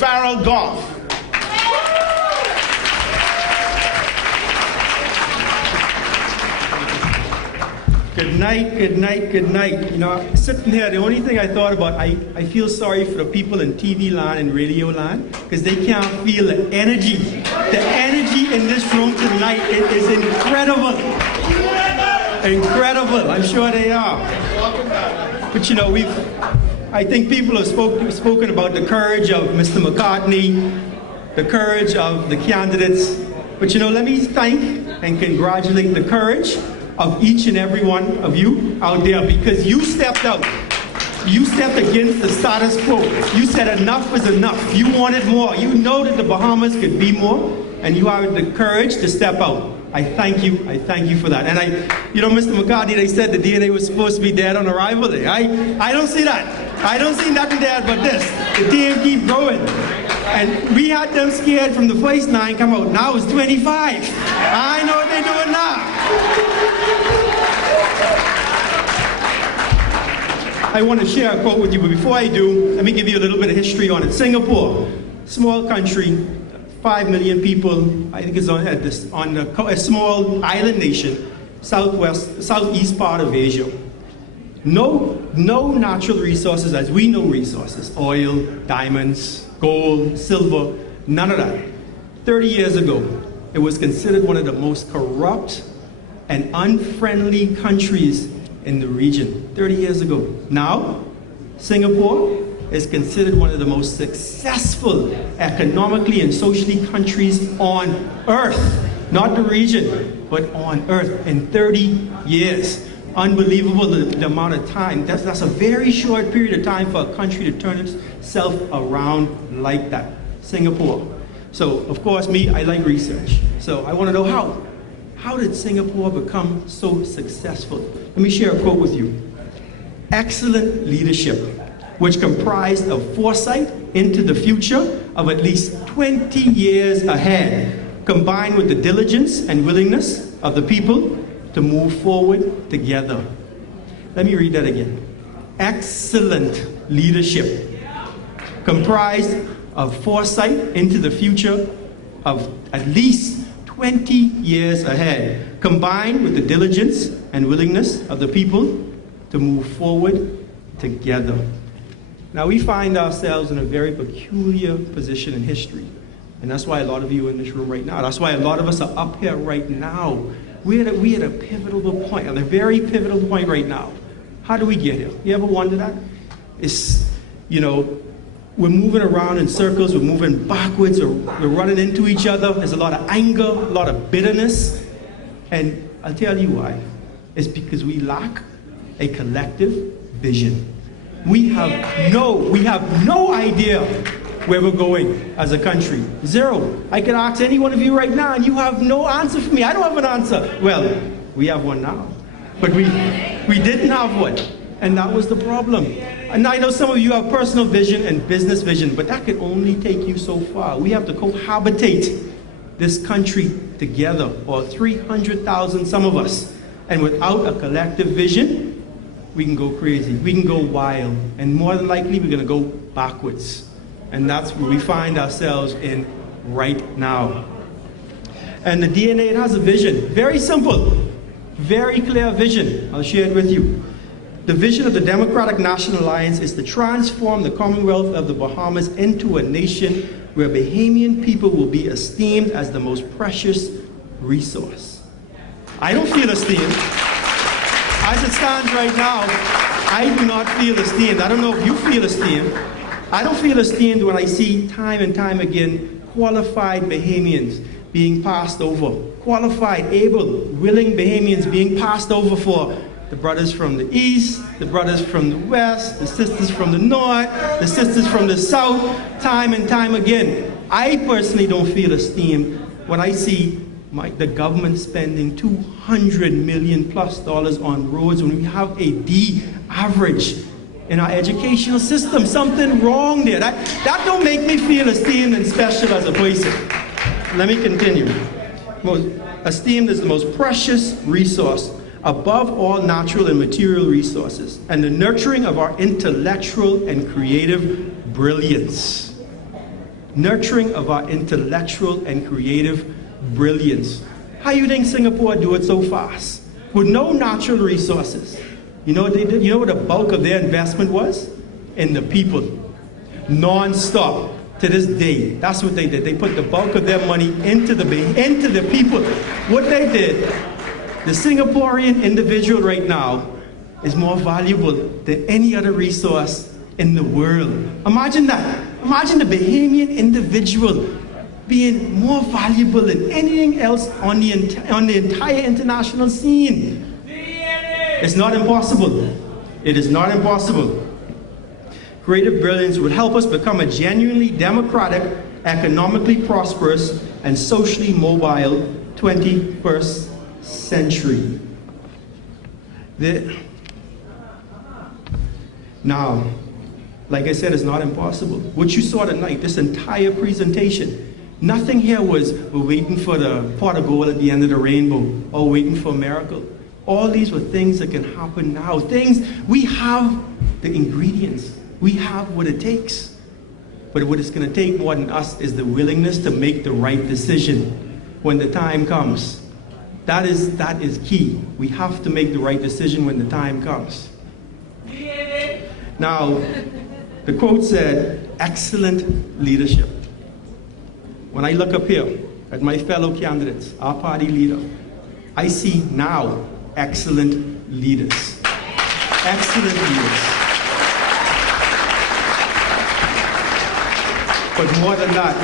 Farrell Goff. Good night, good night, good night. You know, sitting here, the only thing I thought about, I feel sorry for the people in TV land and radio land, because they can't feel the energy. The energy in this room tonight, it is incredible. Incredible, I'm sure they are. But you know, I think people have spoken about the courage of Mr. McCartney, the courage of the candidates. But you know, let me thank and congratulate the courage of each and every one of you out there, because you stepped out. You stepped against the status quo. You said enough is enough. You wanted more. You know that the Bahamas could be more, and you had the courage to step out. I thank you for that. And you know, Mr. McCartney, they said the DNA was supposed to be dead on arrival day. I don't see that. I don't see nothing there but this. The team keep growing. And we had them scared from the first 9 come out. Now it's 25. I know what they're doing now. I want to share a quote with you, but before I do, let me give you a little bit of history on it. Singapore, small country, 5 million people. I think it's on a small island nation, southeast part of Asia. No natural resources as we know resources: oil, diamonds, gold, silver, none of that. 30 years ago, it was considered one of the most corrupt and unfriendly countries in the region. 30 years ago. Now, Singapore is considered one of the most successful economically and socially countries on earth. Not the region, but on earth in 30 years. Unbelievable the amount of time. That's a very short period of time for a country to turn itself around like that. Singapore. So, of course, I like research. So I want to know how. How did Singapore become so successful? Let me share a quote with you. Excellent leadership, which comprised of foresight into the future of at least 20 years ahead, combined with the diligence and willingness of the people to move forward together. Let me read that again. Excellent leadership, comprised of foresight into the future of at least 20 years ahead, combined with the diligence and willingness of the people to move forward together. Now, we find ourselves in a very peculiar position in history, and that's why a lot of you are in this room right now. That's why a lot of us are up here right now. We're at a pivotal point, at a very pivotal point right now. How do we get here? You ever wonder that? It's, you know, we're moving around in circles, we're moving backwards, we're running into each other. There's a lot of anger, a lot of bitterness. And I'll tell you why. It's because we lack a collective vision. We have no idea where we're going as a country. Zero. I could ask any one of you right now and you have no answer for me. I don't have an answer. Well, we have one now. But we didn't have one. And that was the problem. And I know some of you have personal vision and business vision, but that can only take you so far. We have to cohabitate this country together, or 300,000, some of us. And without a collective vision, we can go crazy, we can go wild, and more than likely we're gonna go backwards. And that's where we find ourselves in right now. And the DNA, it has a vision, very simple, very clear vision. I'll share it with you. The vision of the Democratic National Alliance is to transform the Commonwealth of the Bahamas into a nation where Bahamian people will be esteemed as the most precious resource. I don't feel esteemed. As it stands right now, I do not feel esteemed. I don't know if you feel esteemed. I don't feel esteemed when I see time and time again qualified Bahamians being passed over. Qualified, able, willing Bahamians being passed over for the brothers from the east, the brothers from the west, the sisters from the north, the sisters from the south, time and time again. I personally don't feel esteemed when I see the government spending $200 million plus on roads when we have a D average in our educational system. Something wrong there. That don't make me feel esteemed and special as a person. Let me continue. Esteemed is the most precious resource above all natural and material resources, and the nurturing of our intellectual and creative brilliance. nurturing of our intellectual and creative brilliance. How you think Singapore do it so fast? With no natural resources. You know what they did? You know what the bulk of their investment was? In the people. Non-stop. To this day, that's what they did. They put the bulk of their money into the people. What they did, the Singaporean individual right now is more valuable than any other resource in the world. Imagine that. Imagine the Bahamian individual being more valuable than anything else on the entire international scene. It's not impossible. It is not impossible. Creative brilliance would help us become a genuinely democratic, economically prosperous, and socially mobile 21st century. Now, like I said, it's not impossible. What you saw tonight, this entire presentation, nothing here was we're waiting for the pot of gold at the end of the rainbow or waiting for a miracle. All these were things that can happen now. Things, we have the ingredients. We have what it takes. But what it's going to take more than us is the willingness to make the right decision when the time comes. That is key. We have to make the right decision when the time comes. Now, the quote said, excellent leadership. When I look up here at my fellow candidates, our party leader, I see now excellent leaders. Excellent leaders. But more than that,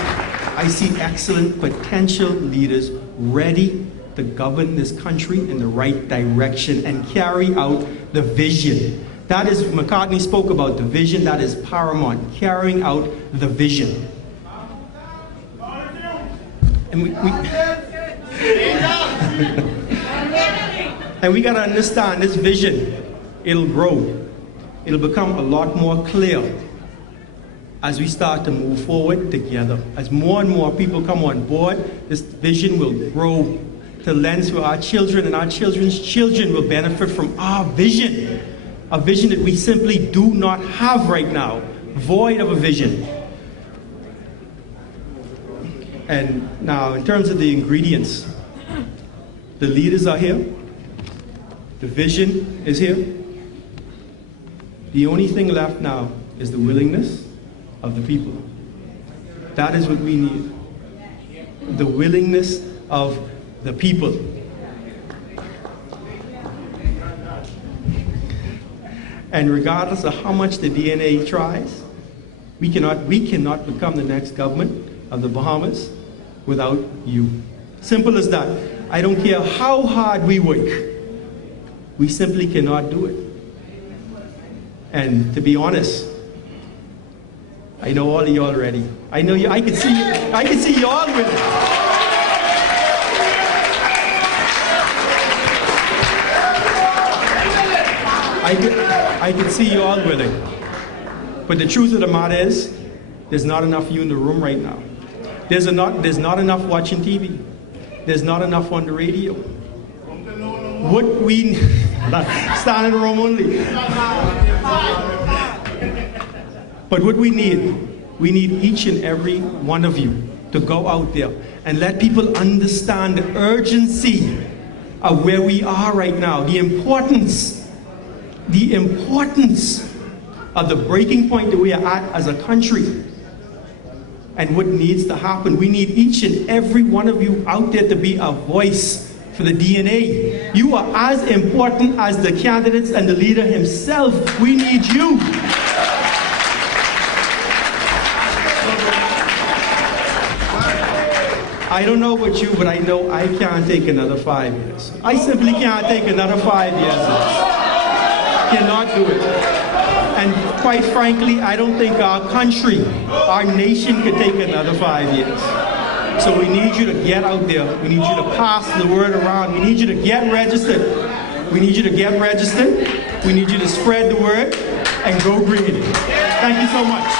I see excellent potential leaders ready to govern this country in the right direction and carry out the vision. That is, McCartney spoke about the vision, that is paramount, carrying out the vision. And we got to understand this vision, it'll grow. It'll become a lot more clear as we start to move forward together. As more and more people come on board, this vision will grow to lens for our children, and our children's children will benefit from our vision. A vision that we simply do not have right now, void of a vision. And now, in terms of the ingredients, the leaders are here, the vision is here. The only thing left now is the willingness of the people. That is what we need. The willingness of the people. And regardless of how much the DNA tries, we cannot become the next government of the Bahamas without you. Simple as that. I don't care how hard we work. We simply cannot do it. And to be honest, I know all of you already. I know you. I can see you all with it. I can see you all willing. But the truth of the matter is, there's not enough of you in the room right now. There's not enough watching TV. There's not enough on the radio. What we stand in the room only. But what we need each and every one of you to go out there and let people understand the urgency of where we are right now, the importance of the breaking point that we are at as a country, and what needs to happen. We need each and every one of you out there to be a voice for the DNA. You are as important as the candidates and the leader himself. We need you. I don't know about you, but I know I can't take another 5 years. I simply can't take another 5 years. Cannot do it. And quite frankly, I don't think our country, our nation could take another 5 years. So we need you to get out there. We need you to pass the word around. We need you to get registered. We need you to get registered. We need you to spread the word and go green. Thank you so much.